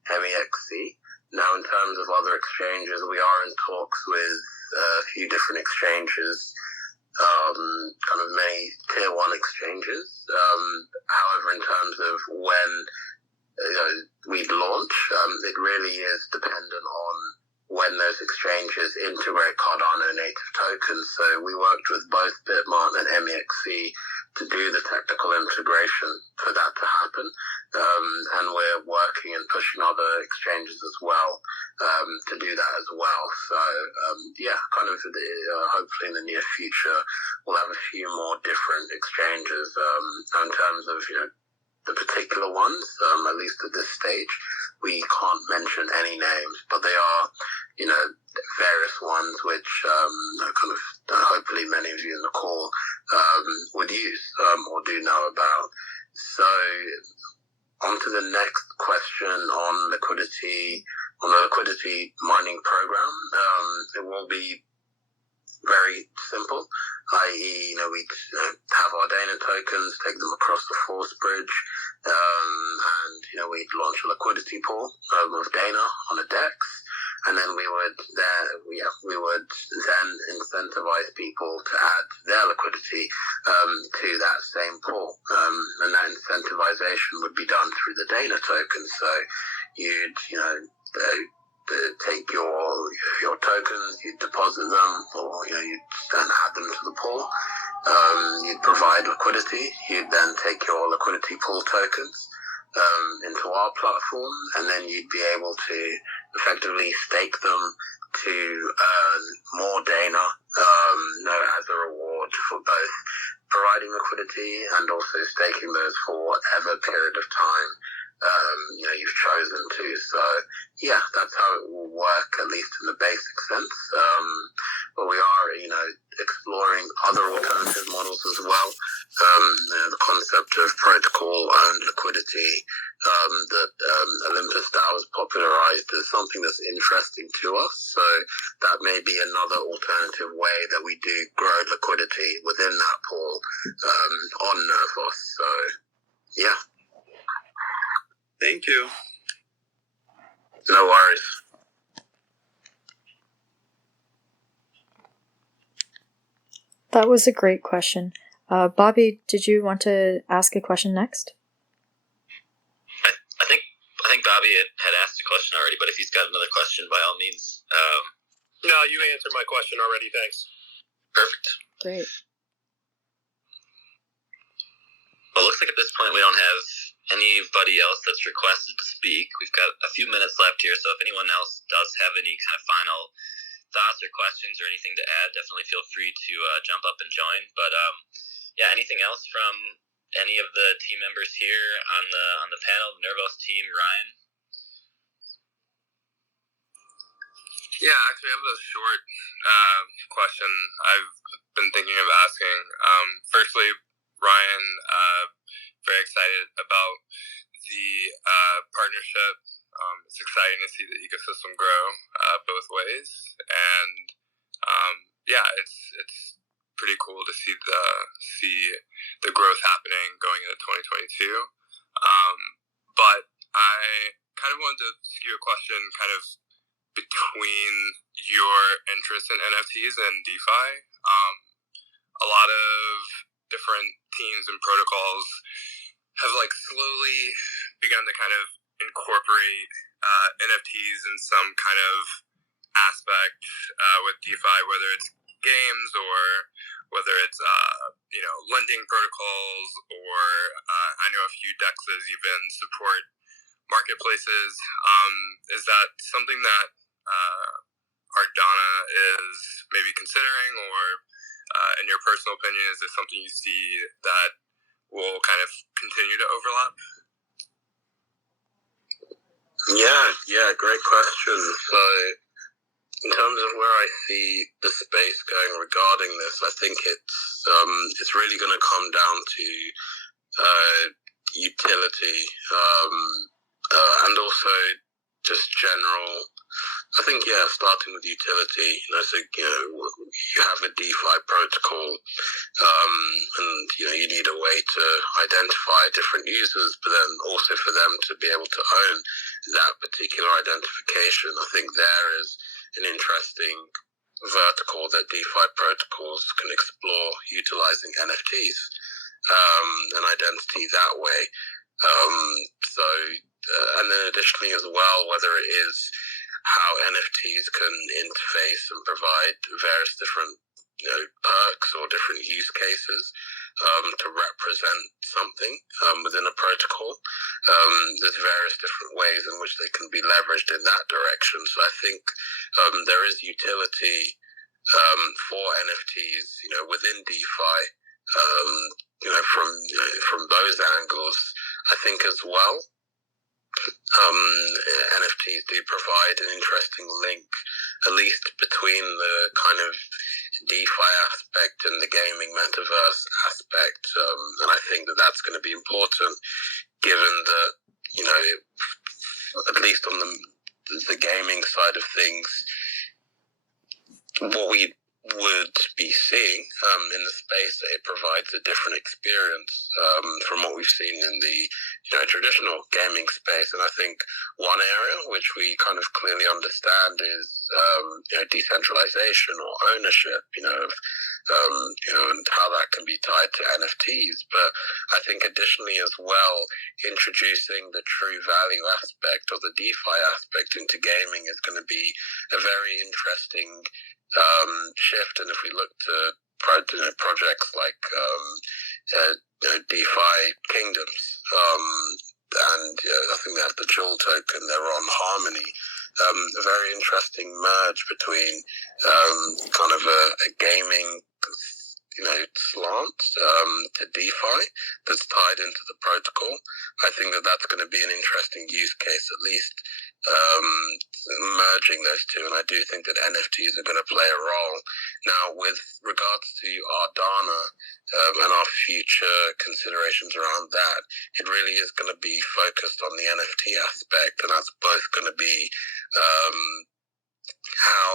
MEXC. Now, in terms of other exchanges, we are in talks with a few different exchanges, kind of many tier one exchanges. However, in terms of when we'd launch, it really is dependent on when those exchanges integrate Cardano native tokens. So we worked with both Bitmart and MEXC to do the technical integration for that to happen. And we're working and pushing other exchanges as well to do that as well. So, kind of hopefully in the near future, we'll have a few more different exchanges in terms of, the particular ones, at least at this stage. we can't mention any names, but they are, various ones which kind of hopefully many of you in the call would use or do know about. So on to the next question on the liquidity mining program. It will be very simple, i.e., we have our Dana tokens, take them across the Force Bridge, and we'd launch a liquidity pool of Dana on a DEX, and then we would then incentivize people to add their liquidity to that same pool, and that incentivization would be done through the Dana token. So you'd take your tokens, you deposit them, or you then add them to the pool. You'd provide liquidity. You'd then take your liquidity pool tokens into our platform, and then you'd be able to effectively stake them to earn more Dana, as a reward for both providing liquidity and also staking those for whatever period of time you've chosen to. So yeah, that's how it will work, at least in the basic sense. But we are, exploring other alternative models as well. The concept of protocol-owned liquidity that Olympus DAO has popularized is something that's interesting to us. So that may be another alternative way that we do grow liquidity within that pool on Nervos. So yeah. Thank you. No worries. That was a great question. Bobby, did you want to ask a question next? I think Bobby had asked a question already, but if he's got another question, by all means. No, you answered my question already. Thanks. Perfect. Great. Well, it looks like at this point we don't have anybody else that's requested to speak. We've got a few minutes left here, so if anyone else does have any kind of final thoughts or questions or anything to add, definitely feel free to jump up and join. But yeah, anything else from any of the team members here on the panel, the Nervos team, Ryan? Yeah, actually, I have a short question I've been thinking of asking. Firstly, Ryan, very excited about the partnership. It's exciting to see the ecosystem grow both ways, and yeah, it's pretty cool to see the growth happening going into 2022. But I kind of wanted to skew a question kind of between your interest in NFTs and DeFi. A lot of different teams and protocols have slowly begun to kind of incorporate NFTs in some kind of aspect with DeFi, whether it's games or whether it's lending protocols, or I know a few DEXs even support marketplaces. Is that something that Ardana is maybe considering, or in your personal opinion, is this something you see that will kind of continue to overlap? Yeah, great question. So in terms of where I see the space going regarding this, I think it's really going to come down to utility, and also just general. I think, starting with utility. You have a DeFi protocol, and you need a way to identify different users, but then also for them to be able to own that particular identification. I think there is an interesting vertical that DeFi protocols can explore, utilizing NFTs and identity that way. And then additionally as well, whether it is how NFTs can interface and provide various different perks or different use cases to represent something within a protocol. There's various different ways in which they can be leveraged in that direction. So I think there is utility for NFTs, within DeFi, from those angles. I think as well, NFTs do provide an interesting link, at least between the kind of DeFi aspect and the gaming metaverse aspect. And I think that that's going to be important, given that, at least on the gaming side of things, what we would be seeing in the space, it provides a different experience from what we've seen in the traditional gaming space. And I think one area which we kind of clearly understand is decentralization or ownership, and how that can be tied to NFTs. But I think additionally as well, introducing the true value aspect or the DeFi aspect into gaming is going to be a very interesting shift. And if we look to projects like DeFi Kingdoms, and I think they have the Jewel token, they're on Harmony. A very interesting merge between kind of a gaming slant to DeFi that's tied into the protocol. I think that that's going to be an interesting use case, at least merging those two. And I do think that NFTs are going to play a role. Now, with regards to Ardana and our future considerations around that, it really is going to be focused on the NFT aspect, and that's both going to be how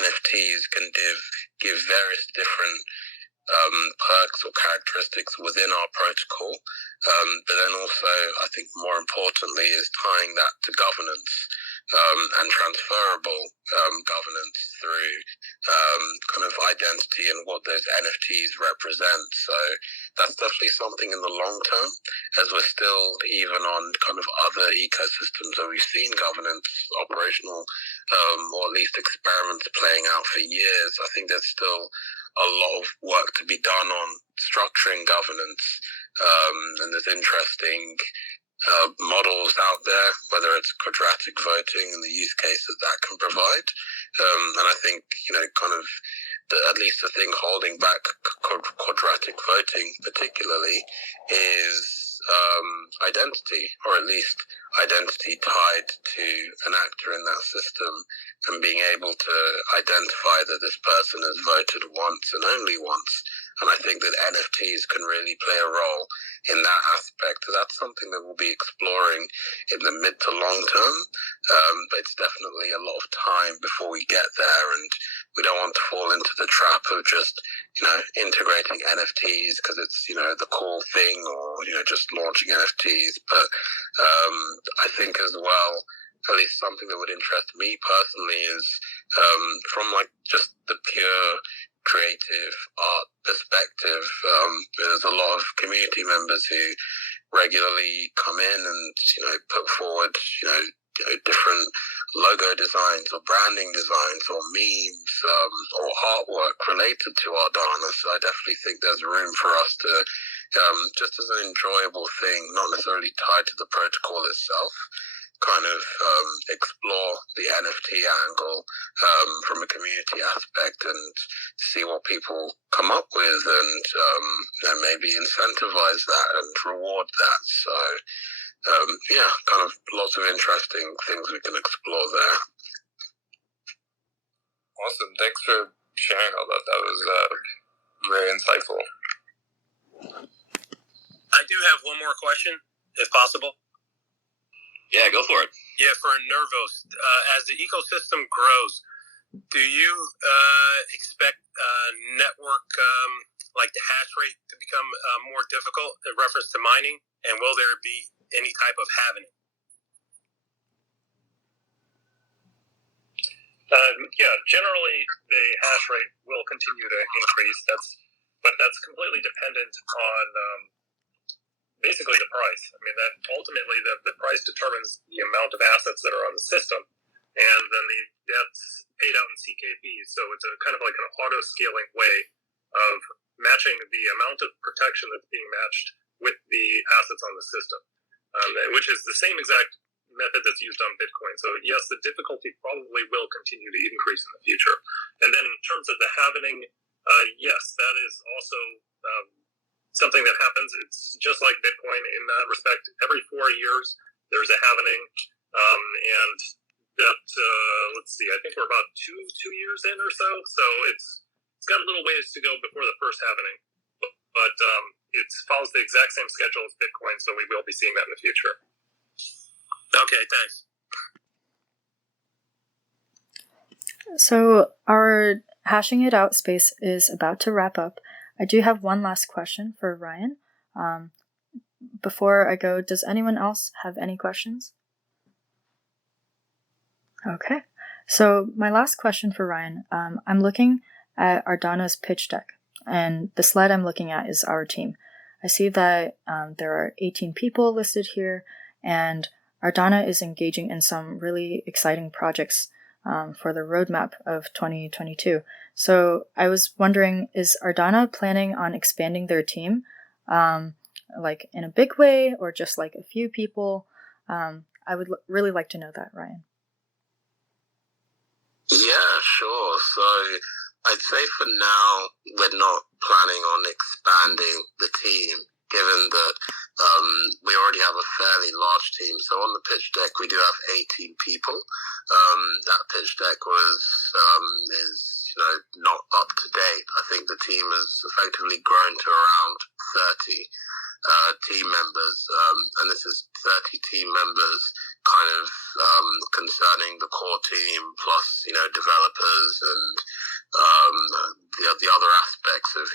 NFTs can give various different perks or characteristics within our protocol, but then also, I think more importantly, is tying that to governance and transferable governance through kind of identity and what those NFTs represent. So that's definitely something in the long term, as we're still even on kind of other ecosystems where we've seen governance operational or at least experiments playing out for years. I think there's still a lot of work to be done on structuring governance, and there's interesting models out there, whether it's quadratic voting and the use case that can provide. And I think, kind of at least the thing holding back quadratic voting particularly is identity, or at least identity tied to an actor in that system, and being able to identify that this person has voted once and only once. And I think that NFTs can really play a role in that aspect. So that's something that we'll be exploring in the mid to long term, but it's definitely a lot of time before we get there, and we don't want to fall into the trap of just integrating NFTs because it's the cool thing, or just launching NFTs. But I think as well, at least something that would interest me personally is from like just the pure creative art perspective. There's a lot of community members who regularly come in and put forward different logo designs or branding designs or memes or artwork related to Ardana. So I definitely think there's room for us to just as an enjoyable thing, not necessarily tied to the protocol itself, kind of explore the NFT angle from a community aspect and see what people come up with, and maybe incentivize that and reward that. So kind of lots of interesting things we can explore there. Awesome. Thanks for sharing all that. That was very insightful. I do have one more question, if possible. Yeah, go for it. Yeah, for Nervos, as the ecosystem grows, do you expect network, like the hash rate, to become more difficult in reference to mining? And will there be any type of halving? Generally the hash rate will continue to increase. But that's completely dependent on basically the price. I mean, that ultimately the price determines the amount of assets that are on the system, and then that's paid out in CKP. So it's a kind of like an auto-scaling way of matching the amount of protection that's being matched with the assets on the system, which is the same exact method that's used on Bitcoin. So yes, the difficulty probably will continue to increase in the future. And then in terms of the halvening, yes, that is also something that happens. It's just like Bitcoin in that respect. Every 4 years, there's a halvening, and that let's see, I think we're about two years in or so. So it's got a little ways to go before the first halvening, but it follows the exact same schedule as Bitcoin, so we will be seeing that in the future. Okay, thanks. So our hashing it out space is about to wrap up. I do have one last question for Ryan. Before I go, does anyone else have any questions? Okay. So my last question for Ryan. I'm looking at Ardana's pitch deck, and the slide I'm looking at is our team. I see that there are 18 people listed here, and Ardana is engaging in some really exciting projects for the roadmap of 2022. So I was wondering, is Ardana planning on expanding their team, like in a big way, or just like a few people? I would really like to know that, Ryan. Yeah, sure. So I'd say for now, we're not planning on expanding the team, given that we already have a fairly large team. So on the pitch deck, we do have 18 people. That pitch deck is not up to date. I think the team has effectively grown to around 30 team members, and this is 30 team members kind of concerning the core team plus developers and the other aspects of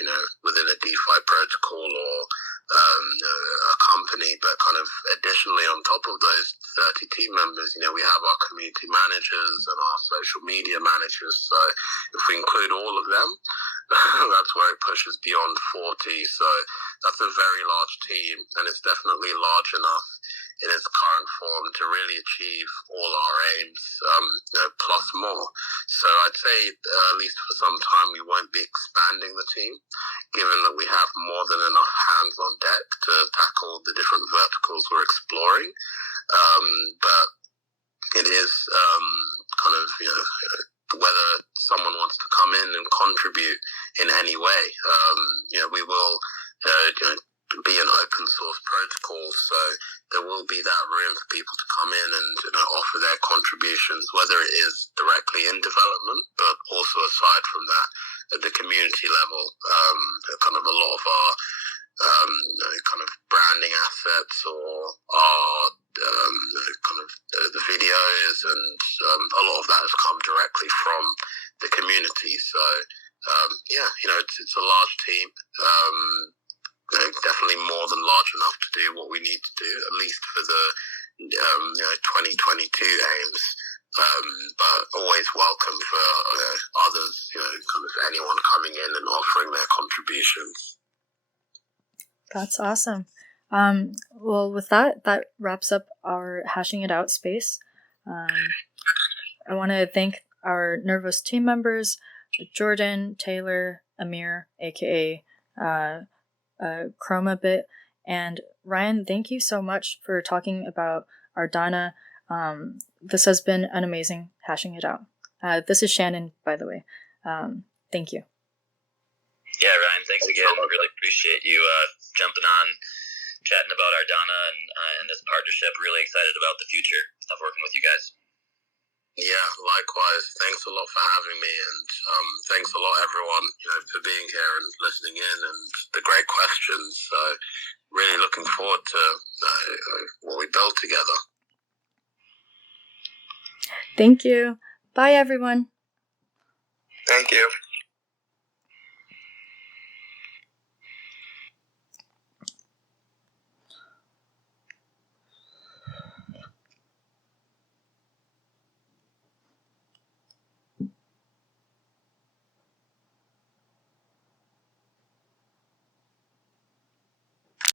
within a DeFi protocol or a company. But kind of additionally on top of those 30 team members, we have our community managers and our social media managers. So if we include all of them, that's where it pushes beyond 40. So that's a very large team, and it's definitely large enough in its current form to really achieve all our aims, plus more. So I'd say at least for some time we won't be expanding the team, given that we have more than enough hands on deck to tackle the different verticals we're exploring. But it is kind of whether someone wants to come in and contribute in any way. We will be an open source protocol, so there will be that room for people to come in and offer their contributions, whether it is directly in development, but also aside from that, at the community level. Kind of a lot of our kind of branding assets or our kind of the videos, and a lot of that has come directly from the community. So it's a large team. Definitely more than large enough to do what we need to do, at least for the 2022 aims. But always welcome for others, kind of anyone coming in and offering their contributions. That's awesome. Well, with that wraps up our hashing it out space. I want to thank our Nervos team members, Jordan, Taylor, Amir, aka Chromabit, and Ryan. Thank you so much for talking about Ardana. This has been an amazing hashing it out. This is Shannon, by the way. Thank you. Yeah, Ryan, thanks again. Really appreciate you jumping on, chatting about Ardana and this partnership. Really excited about the future of working with you guys. Yeah, likewise. Thanks a lot for having me, and thanks a lot, everyone, for being here and listening in, and the great questions. So, really looking forward to what we build together. Thank you. Bye, everyone. Thank you.